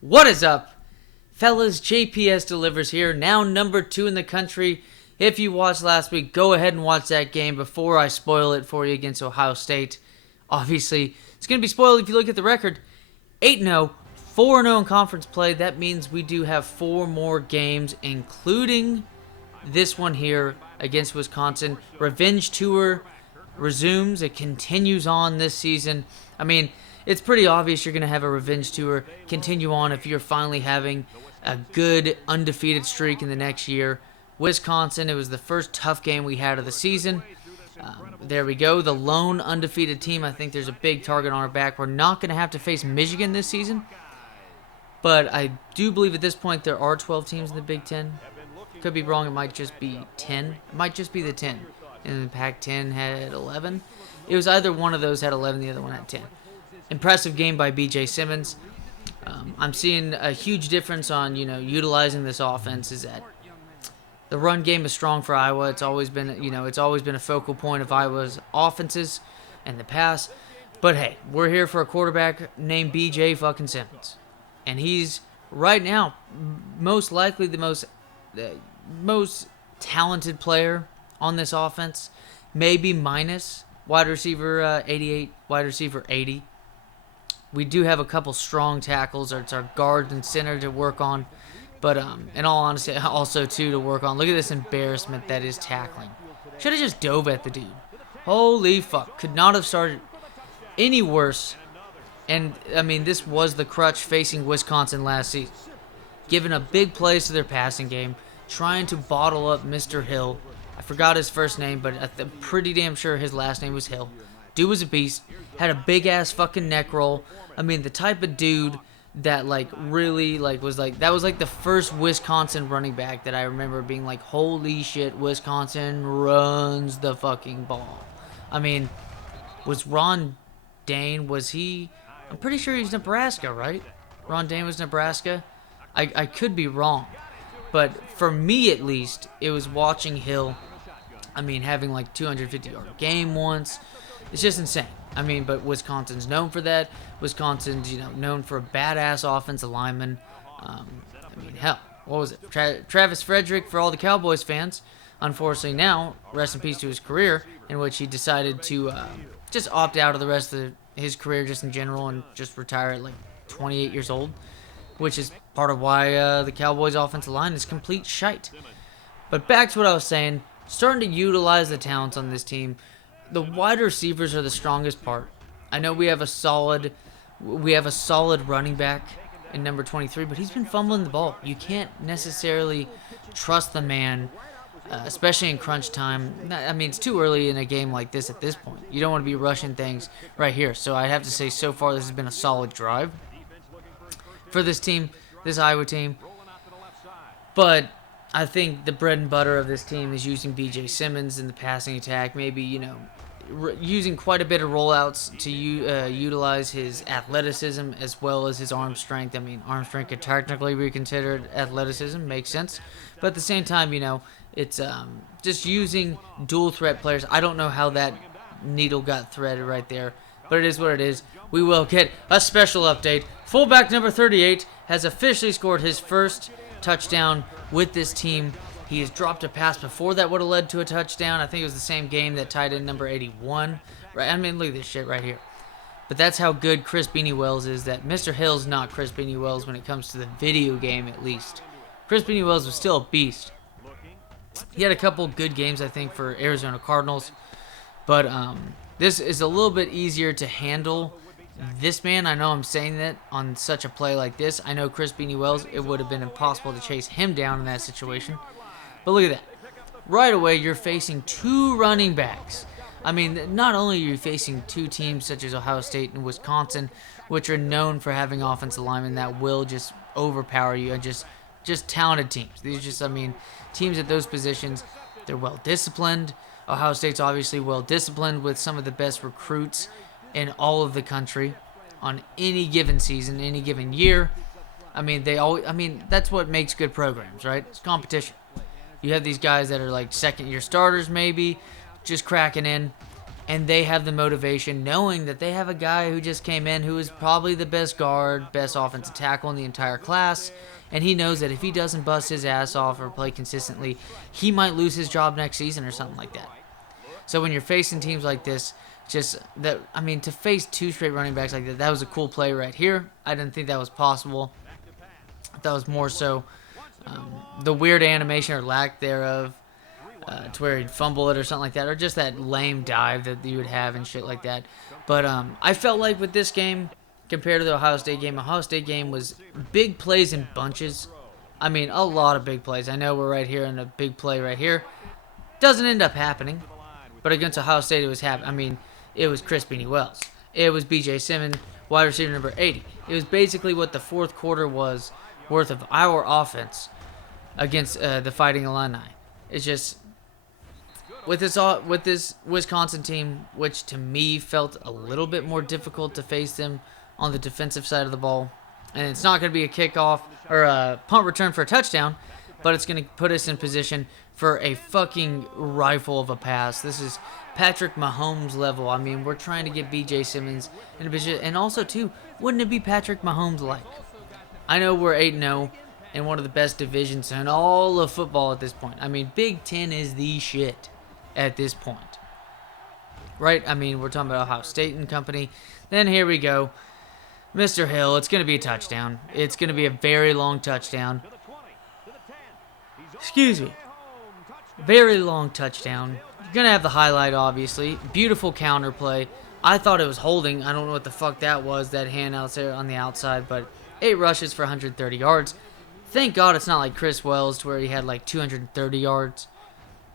What is up, fellas? JPS delivers here, now number 2 in the country. If you watched last week, go ahead and watch that game before I spoil it for you against Ohio State. Obviously, it's going to be spoiled if you look at the record. 8-0, 4-0 in conference play. That means we do have 4 more games, including this one here against Wisconsin. Revenge tour resumes. It continues on this season. I mean, it's pretty obvious you're going to have a revenge tour continue on if you're finally having a good undefeated streak in the next year. Wisconsin, it was the first tough game we had of the season. There we go. The lone undefeated team. I think there's a big target on our back. We're not going to have to face Michigan this season. But I do believe at this point there are 12 teams in the Big Ten. Could be wrong. It might just be 10. It might just be the 10. And the Pac-10 had 11. It was either one of those had 11, the other one had 10. Impressive game by B.J. Simmons. I'm seeing a huge difference on, utilizing this offense is that the run game is strong for Iowa. It's always been, a focal point of Iowa's offenses and the pass. But hey, we're here for a quarterback named B.J. fucking Simmons. And he's, right now, most likely the most talented player on this offense. Maybe minus wide receiver 88, wide receiver 80. We do have a couple strong tackles. It's our guard and center to work on. But in all honesty, also, too, to work on. Look at this embarrassment that is tackling. Should have just dove at the dude. Holy fuck. Could not have started any worse. And, this was the crutch facing Wisconsin last season. Giving up big plays to their passing game. Trying to bottle up Mr. Hill. I forgot his first name, but I'm pretty damn sure his last name was Hill. Dude was a beast. Had a big-ass fucking neck roll. The type of dude that, really, was the first Wisconsin running back that I remember being like, holy shit, Wisconsin runs the fucking ball. Was Ron Dane, was he... I'm pretty sure he's Nebraska, right? Ron Dane was Nebraska? I could be wrong. But for me, at least, it was watching Hill, having 250-yard game once. It's just insane. But Wisconsin's known for that. Wisconsin's, known for a badass offensive lineman. Hell, what was it? Travis Frederick for all the Cowboys fans. Unfortunately now, rest in peace to his career, in which he decided to just opt out of the rest of his career just in general and just retire at 28 years old, which is part of why the Cowboys offensive line is complete shite. But back to what I was saying, starting to utilize the talents on this team. The wide receivers are the strongest part. I know we have a solid running back in number 23, but he's been fumbling the ball. You can't necessarily trust the man, especially in crunch time. It's too early in a game like this at this point. You don't want to be rushing things right here. So I have to say, so far, this has been a solid drive for this team, this Iowa team. But I think the bread and butter of this team is using B.J. Simmons in the passing attack. Maybe, using quite a bit of rollouts to utilize his athleticism as well as his arm strength. Arm strength could technically be considered athleticism. Makes sense. But at the same time, it's just using dual threat players. I don't know how that needle got threaded right there, but it is what it is. We will get a special update. Fullback number 38 has officially scored his first touchdown with this team. He has dropped a pass before that would have led to a touchdown. I think it was the same game that tied in number 81. Right? Look at this shit right here. But that's how good Chris Beanie Wells is. That Mr. Hill's not Chris Beanie Wells when it comes to the video game, at least. Chris Beanie Wells was still a beast. He had a couple good games, I think, for Arizona Cardinals. But this is a little bit easier to handle. This man, I know I'm saying that on such a play like this. I know Chris Beanie Wells, it would have been impossible to chase him down in that situation. But look at that. Right away, you're facing 2 running backs. Not only are you facing 2 teams such as Ohio State and Wisconsin, which are known for having offensive linemen that will just overpower you, and just talented teams. These are just, teams at those positions, they're well-disciplined. Ohio State's obviously well-disciplined with some of the best recruits in all of the country on any given season, any given year. That's what makes good programs, right? It's competition. You have these guys that are second-year starters maybe, just cracking in. and they have the motivation knowing that they have a guy who just came in who is probably the best guard, best offensive tackle in the entire class, and he knows that if he doesn't bust his ass off or play consistently, he might lose his job next season or something like that. So when you're facing teams like this, to face 2 straight running backs like that was a cool play right here. I didn't think that was possible. That was more so the weird animation or lack thereof, to where he'd fumble it or something like that, or just that lame dive that you would have and shit like that. But I felt like with this game, compared to the Ohio State game was big plays in bunches. I mean, a lot of big plays. I know we're right here in a big play right here. Doesn't end up happening. But against Ohio State, it was happening. I mean, it was Chris Beanie Wells. It was B.J. Simmons, wide receiver number 80. It was basically what the fourth quarter was worth of our offense against the Fighting Illini. It's just with this Wisconsin team, which to me felt a little bit more difficult to face them on the defensive side of the ball. And it's not going to be a kickoff or a punt return for a touchdown, but it's going to put us in position for a fucking rifle of a pass. This is Patrick Mahomes level. I mean, we're trying to get B.J. Simmons in a position. And also, too, wouldn't it be Patrick Mahomes-like? I know we're 8-0 in one of the best divisions in all of football at this point. I mean, Big Ten is the shit at this point. Right? I mean, we're talking about Ohio State and company. Then here we go. Mr. Hill, it's going to be a touchdown. It's going to be a very long touchdown. Excuse me. Very long touchdown. You're going to have the highlight, obviously. Beautiful counter play. I thought it was holding. I don't know what the fuck that was, that hand out there on the outside, but 8 rushes for 130 yards. Thank God it's not like Chris Wells to where he had like 230 yards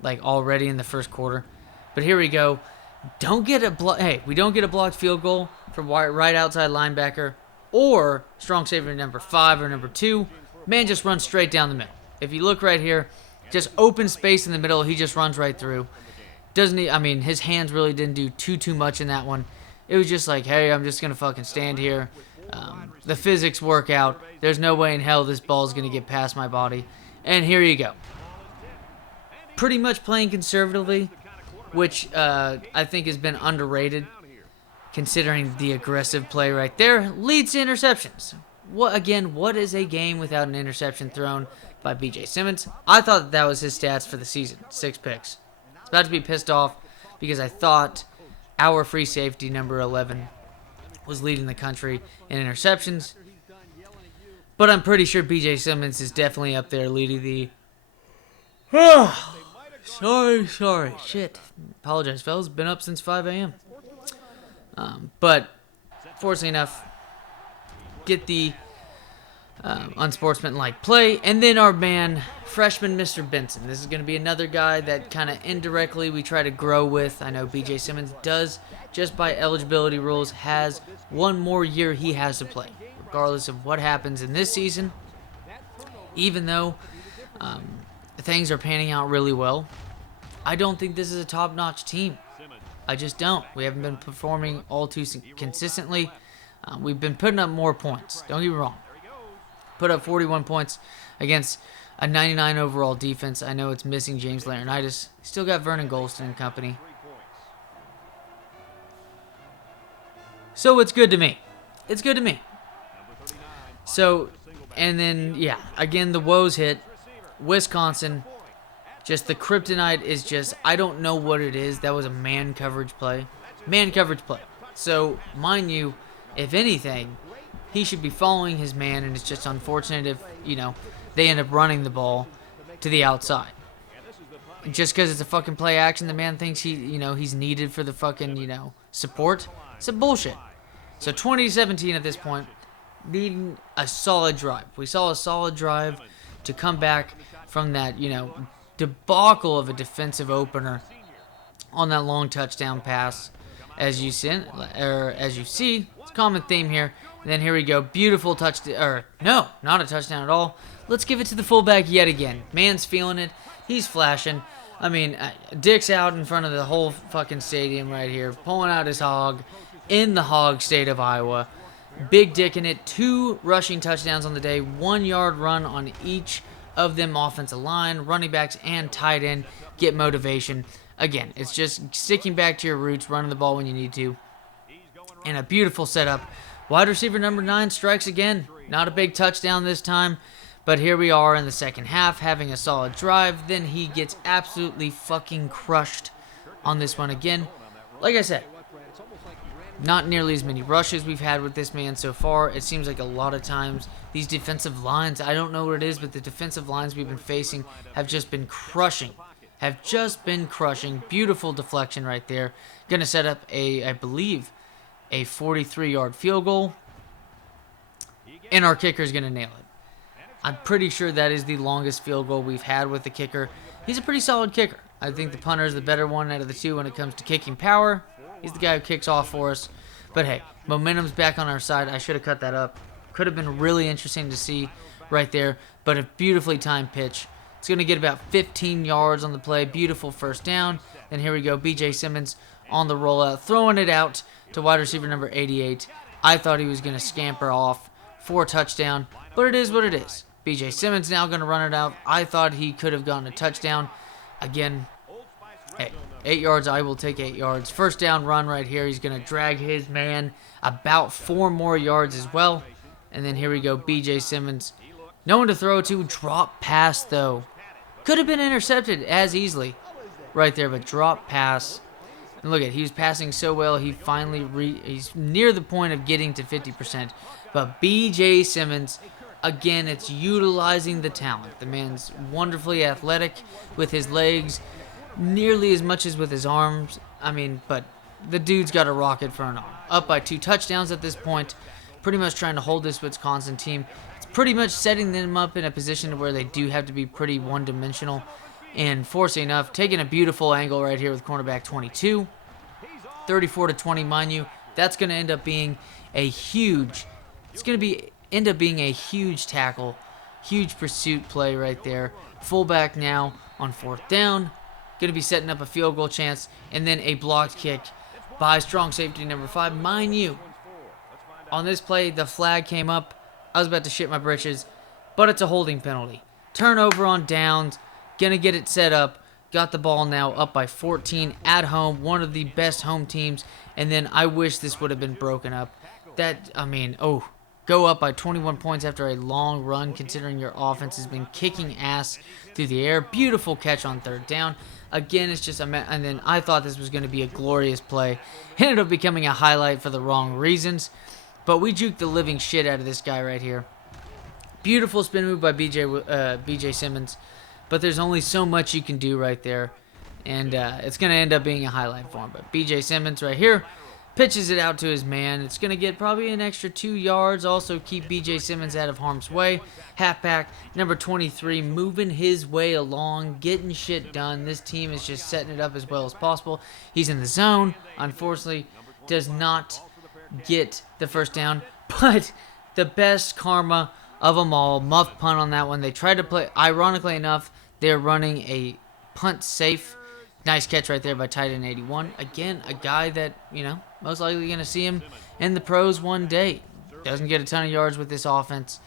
like already in the first quarter. But here we go. We don't get a blocked field goal from right outside linebacker or strong safety number 5 or number 2. Man just runs straight down the middle. If you look right here, just open space in the middle, he just runs right through. Doesn't he? I mean, his hands really didn't do too much in that one. It was just like, hey, I'm just going to fucking stand here. The physics work out. There's no way in hell this ball is going to get past my body. And here you go. Pretty much playing conservatively, which I think has been underrated, considering the aggressive play right there leads to interceptions. What is a game without an interception thrown by B.J. Simmons? I thought that was his stats for the season, 6 picks. I was about to be pissed off because I thought our free safety, number 11, was leading the country in interceptions. But I'm pretty sure B.J. Simmons is definitely up there leading the... Sorry. Shit. Apologize, fellas. Been up since 5 a.m. But, fortunately enough, get the unsportsmanlike play. And then our man, freshman Mr. Benson. This is going to be another guy that kind of indirectly we try to grow with. I know B.J. Simmons does, just by eligibility rules, has one more year he has to play, regardless of what happens in this season. Even though things are panning out really well, I don't think this is a top-notch team. I just don't. We haven't been performing all too consistently. We've been putting up more points. Don't get me wrong. Put up 41 points against a 99 overall defense. I know it's missing James Laurinaitis. Still got Vernon Golston and company. So it's good to me. It's good to me. So, and then, yeah, again, the woes hit. Wisconsin, just the kryptonite is just, I don't know what it is. That was a man coverage play. Man coverage play. So, mind you, if anything, he should be following his man, and it's just unfortunate if, they end up running the ball to the outside. Just because it's a fucking play action, the man thinks he's needed for the fucking, support. It's a bullshit. So 2017 at this point, needing a solid drive. We saw a solid drive to come back from that, debacle of a defensive opener on that long touchdown pass. As you see, it's a common theme here. And then here we go, beautiful touchdown, no, not a touchdown at all. Let's give it to the fullback yet again. Man's feeling it. He's flashing. I mean, Dick's out in front of the whole fucking stadium right here, pulling out his hog in the hog state of Iowa. Big Dick in it. 2 rushing touchdowns on the day. 1-yard run on each of them offensive line, running backs, and tight end. Get motivation. Again, it's just sticking back to your roots, running the ball when you need to. And a beautiful setup. Wide receiver number 9 strikes again. Not a big touchdown this time. But here we are in the second half, having a solid drive. Then he gets absolutely fucking crushed on this one again. Like I said, not nearly as many rushes we've had with this man so far. It seems like a lot of times these defensive lines, I don't know what it is, but the defensive lines we've been facing have just been crushing. Beautiful deflection right there. Going to set up I believe, a 43-yard field goal. And our kicker is going to nail it. I'm pretty sure that is the longest field goal we've had with the kicker. He's a pretty solid kicker. I think the punter is the better one out of the two when it comes to kicking power. He's the guy who kicks off for us. But hey, momentum's back on our side. I should have cut that up. Could have been really interesting to see right there. But a beautifully timed pitch. It's going to get about 15 yards on the play. Beautiful first down. And here we go. B.J. Simmons on the rollout. Throwing it out to wide receiver number 88. I thought he was going to scamper off for a touchdown. But it is what it is. B.J. Simmons now going to run it out. I thought he could have gotten a touchdown. Again, hey, 8 yards, I will take 8 yards. First down run right here. He's going to drag his man about 4 more yards as well. And then here we go, B.J. Simmons. No one to throw to. Drop pass, though. Could have been intercepted as easily right there, but drop pass. And look at, he was passing so well, he finally, he's near the point of getting to 50%. But B.J. Simmons, again, it's utilizing the talent. The man's wonderfully athletic with his legs, nearly as much as with his arms. I mean, but the dude's got a rocket for an arm. Up by 2 touchdowns at this point. Pretty much trying to hold this Wisconsin team. It's pretty much setting them up in a position where they do have to be pretty one-dimensional. And fortunately enough, taking a beautiful angle right here with cornerback 22. 34-20, mind you. That's going to end up being a huge... It's going to end up being a huge tackle. Huge pursuit play right there. Fullback now on 4th down. Going to be setting up a field goal chance. And then a blocked kick by strong safety number 5. Mind you, on this play, the flag came up. I was about to shit my britches. But it's a holding penalty. Turnover on downs. Going to get it set up. Got the ball now up by 14 at home. One of the best home teams. And then I wish this would have been broken up. Go up by 21 points after a long run, considering your offense has been kicking ass through the air. Beautiful catch on 3rd down. Again, it's just and then I thought this was going to be a glorious play. It ended up becoming a highlight for the wrong reasons. But we juked the living shit out of this guy right here. Beautiful spin move by B.J. Simmons. But there's only so much you can do right there. And it's going to end up being a highlight for him. But B.J. Simmons right here pitches it out to his man. It's going to get probably an extra 2 yards. Also keep B.J. Simmons out of harm's way. Halfback number 23 moving his way along, getting shit done. This team is just setting it up as well as possible. He's in the zone. Unfortunately, does not get the first down. But the best karma of them all, muff punt on that one. They tried to play, ironically enough, they're running a punt safe. Nice catch right there by tight end 81. Again, a guy that, most likely going to see him in the pros one day. Doesn't get a ton of yards with this offense.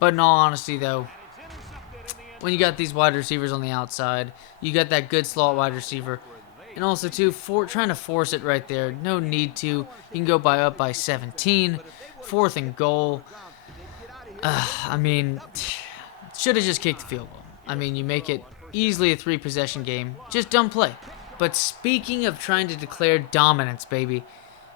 But in all honesty, though, when you got these wide receivers on the outside, you got that good slot wide receiver. And also, too, trying to force it right there. No need to. You can go up by 17. 4th and goal. Should have just kicked the field goal. You make it easily a 3-possession game. Just dumb play. But speaking of trying to declare dominance, baby,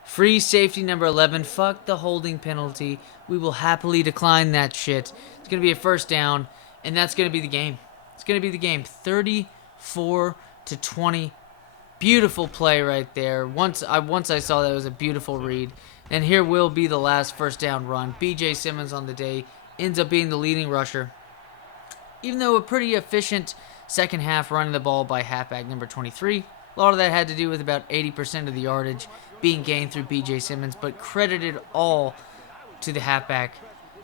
free safety number 11. Fuck the holding penalty. We will happily decline that shit. It's going to be a first down, and that's going to be the game. It's going to be the game. 34-20. Beautiful play right there. Once I saw that, it was a beautiful read. And here will be the last first down run. B.J. Simmons on the day ends up being the leading rusher. Even though a pretty efficient second half running the ball by halfback number 23. A lot of that had to do with about 80% of the yardage being gained through B.J. Simmons, but credited all to the halfback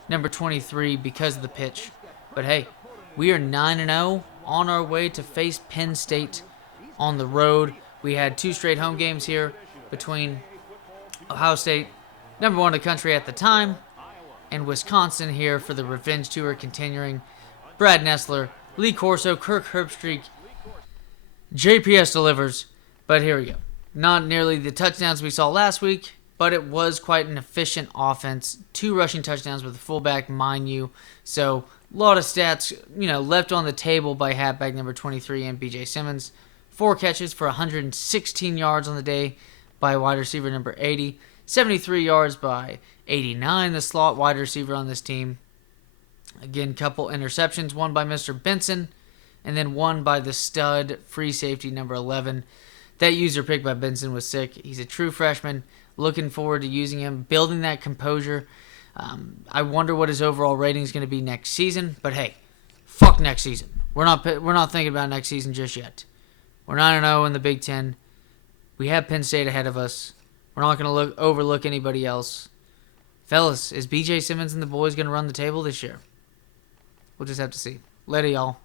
number 23 because of the pitch. But hey, we are 9-0 on our way to face Penn State on the road. We had 2 straight home games here between Ohio State, number 1 in the country at the time, and Wisconsin here for the revenge tour continuing. Brad Nessler, Lee Corso, Kirk Herbstreit, JPS delivers. But here we go. Not nearly the touchdowns we saw last week, but it was quite an efficient offense. 2 rushing touchdowns with a fullback, mind you. So a lot of stats, left on the table by halfback number 23 and B.J. Simmons. 4 catches for 116 yards on the day by wide receiver number 80. 73 yards by 89, the slot wide receiver on this team. Again, couple interceptions, one by Mr. Benson, and then one by the stud free safety number 11. That user pick by Benson was sick. He's a true freshman. Looking forward to using him, building that composure. I wonder what his overall rating is going to be next season. But hey, fuck next season. We're not thinking about next season just yet. We're 9-0 in the Big Ten. We have Penn State ahead of us. We're not going to overlook anybody else. Fellas, is B.J. Simmons and the boys going to run the table this year? We'll just have to see. Later, y'all.